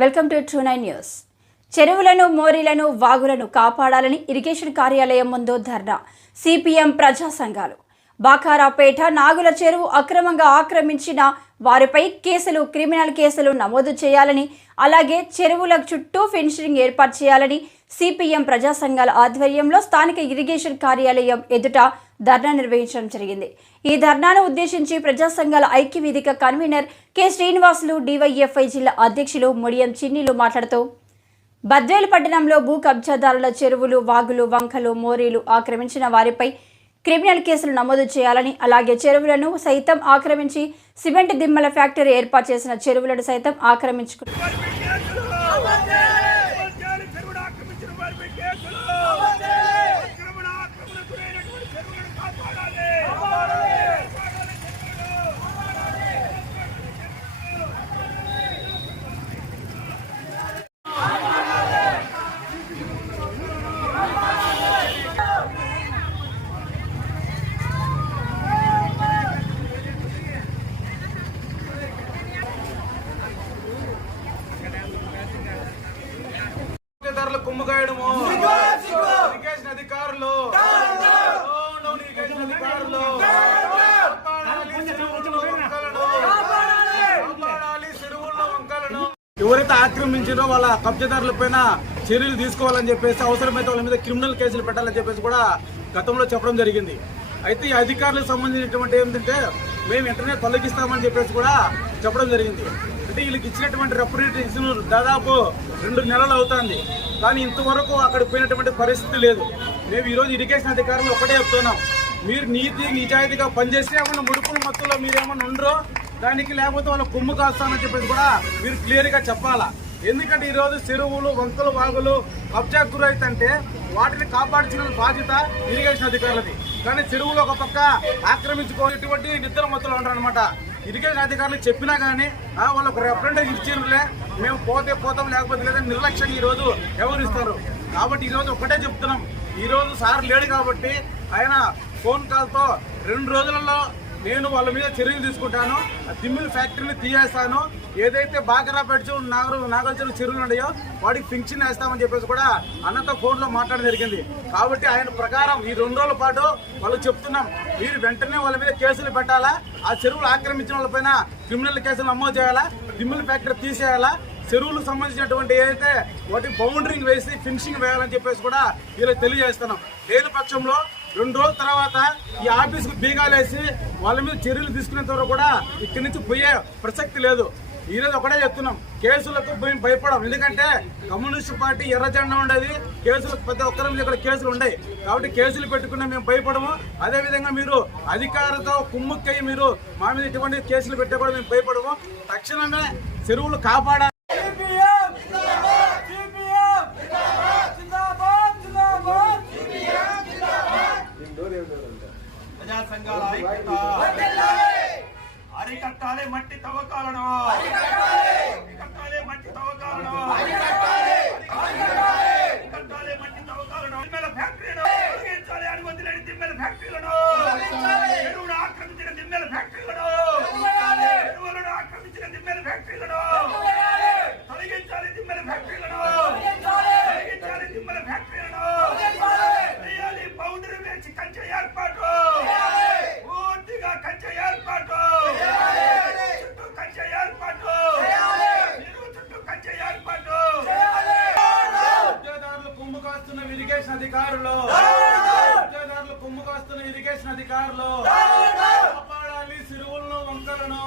Welcome to true 9 news. చెరువులను, మోరీలను, వాగులను కాపాడాలని irrigation కార్యాలయం ముందు ధర్నా. సిపిఎం ప్రజా సంఘాలు. బాకారాపేట నాగుల చెరువు అక్రమంగా ఆక్రమించిన వారిపై క్రిమినల్ కేసులు నమోదు చేయాలని, అలాగే చెరువుల చుట్టూ ఫెన్సింగ్ ఏర్పాటు చేయాలని సిపిఎం ప్రజా సంఘాల ఆధ్వర్యంలో స్థానిక ఇరిగేషన్ కార్యాలయం ఎదుట ధర్నా నిర్వహించడం జరిగింది. ఈ ధర్నాను ఉద్దేశించి ప్రజా సంఘాల ఐక్యవేదిక కన్వీనర్ కె శ్రీనివాసులు, డివైఎఫ్ఐ జిల్లా అధ్యక్షులు ముడియం చిన్నీలు మాట్లాడుతూ, బద్వేలు పట్టణంలో భూ కబ్జాదారుల చెరువులు, వాగులు, వంకలు, మోరీలు ఆక్రమించిన వారిపై క్రిమినల్ కేసులు నమోదు చేయాలని, అలాగే చెరువులను సైతం ఆక్రమించి సిమెంట్ దిమ్మల ఫ్యాక్టరీ ఏర్పాటు చేసిన చెరువులను సైతం ఆక్రమించుకున్నారు. కుమ్మకాయడము ఇరిగేషన్ అధికారులు ఎవరైతే ఆక్రమించారో వాళ్ళ కబ్జాదారుల పైన చర్యలు తీసుకోవాలని చెప్పేసి, అవసరమైతే వాళ్ళ మీద క్రిమినల్ కేసులు పెట్టాలని చెప్పేసి కూడా గతంలో చెప్పడం జరిగింది. అయితే ఈ అధికారులకు సంబంధించినటువంటి ఏంటంటే మేము వెంటనే తొలగిస్తామని చెప్పేసి కూడా చెప్పడం జరిగింది. అంటే వీళ్ళకి ఇచ్చినటువంటి రిప్రజెంటేషన్ దాదాపు 2 నెలలు అవుతుంది, కానీ ఇంతవరకు అక్కడికి పోయినటువంటి పరిస్థితి లేదు. మేము ఈరోజు ఇరిగేషన్ అధికారులు ఒకటే చెప్తున్నాం, మీరు నిజాయితీగా పనిచేస్తే ఏమన్నా ముడుపుల మత్తులో మీరు ఏమన్నా ఉండరో దానికి, లేకపోతే వాళ్ళ కొమ్ము కాస్తామని చెప్పేసి కూడా మీరు క్లియర్గా చెప్పాలా. ఎందుకంటే ఈరోజు చెరువులు, వంకలు, వాగులు కబ్జా గురైతే వాటిని కాపాడించిన బాధ్యత ఇరిగేషన్ అధికారులది. కానీ చెరువులు ఒక పక్క ఆక్రమించుకోవాలటువంటి నిద్ర మత్తులు ఉంటారనమాట. ఇరిగేషన్ అధికారులు చెప్పినా కానీ వాళ్ళకు రిప్రజెంటేటివ్ ఇచ్చినట్లే మేము పోతాం, లేకపోతే లేదా నిర్లక్ష్యంగా ఈరోజు వ్యవహరిస్తారు. కాబట్టి ఈరోజు ఒకటే చెప్తున్నాం, ఈరోజు సార్ లేడు కాబట్టి ఆయన ఫోన్ కాల్తో 2 రోజులలో నేను వాళ్ళ మీద చర్యలు తీసుకుంటాను, దిమ్మిల్ ఫ్యాక్టరీని తీయేస్తాను, ఏదైతే బాకరాపేట నాగల చెరువులు ఉన్నాయో వాడికి ఫింక్షన్ వేస్తామని చెప్పేసి కూడా అన్నతో ఫోన్లో మాట్లాడడం జరిగింది. కాబట్టి ఆయన ప్రకారం ఈ 2 రోజుల పాటు వాళ్ళు చెప్తున్నాం, మీరు వెంటనే వాళ్ళ మీద కేసులు పెట్టాలా, ఆ చెరువులు ఆక్రమించిన వాళ్ళపైన క్రిమినల్ కేసులు నమోదు చేయాలా, దిమ్మిల్ ఫ్యాక్టరీ తీసేయాలా, చెరువులకు సంబంధించినటువంటి ఏదైతే వాటి బౌండరింగ్ వేసి ఫినిషింగ్ వేయాలని చెప్పేసి కూడా వీళ్ళకి తెలియజేస్తున్నాం. లేని పక్షంలో 2 రోజుల తర్వాత ఈ ఆఫీసుకు బీగాలేసి వాళ్ళ మీద చర్యలు తీసుకునేంత వరకు కూడా ఇక్కడి నుంచి పోయే ప్రసక్తి లేదు. ఈరోజు ఒకటే చెప్తున్నాం, కేసులకు మేము భయపడం. ఎందుకంటే కమ్యూనిస్ట్ పార్టీ ఎర్ర జెండా ఉండేది, కేసులకు ప్రతి ఒక్కరి మీద ఇక్కడ కేసులు ఉన్నాయి. కాబట్టి కేసులు పెట్టుకున్నా మేము భయపడము. అదేవిధంగా మీరు అధికారులతో కుమ్ముక్కయ్యి మీరు మా మీద ఇటువంటి కేసులు పెట్టే కూడా మేము భయపడము. తక్షణమే చెరువులు కాపాడాలి. ప్రజా సంఘాల అరికట్టాలి మట్టి తవ్వకాలను, అరికట్టాలి మట్టి తవ్వకాలను, అరికట్టాలి మట్టి తవ్వకాలను, దిమ్మెల ఫ్యాక్టరీలను తొలగించాలి, అనుమతి లేని దిమ్మెల ఫ్యాక్టరీలను, చెరువును ఆక్రమించిన దిమ్మెల ఫ్యాక్టరీలను, చెరువులను ఆక్రమించిన దిమ్మెల ఫ్యాక్టరీలను తొలగించాలి, దిమ్మెల ఫ్యాక్టరీలను తొలగించాలి, దిమ్మెల ఫ్యాక్టరీలను చేయాలి, బౌండరీ వేసి కంచె ఏర్పాటు, పూర్తిగా కంచె ఏర్పాటు, చుట్టూ కంచె ఏర్పాటు, చుట్టూ కంచె ఏర్పాటు. ఉద్యోగదారులు కొమ్ము కాస్తున్న ఇరిగేషన్ అధికారులు, ఉద్యోగదారులు కొమ్ము కాస్తున్న ఇరిగేషన్ అధికారులు కాపాడాలి చెరువులను, వంకలను.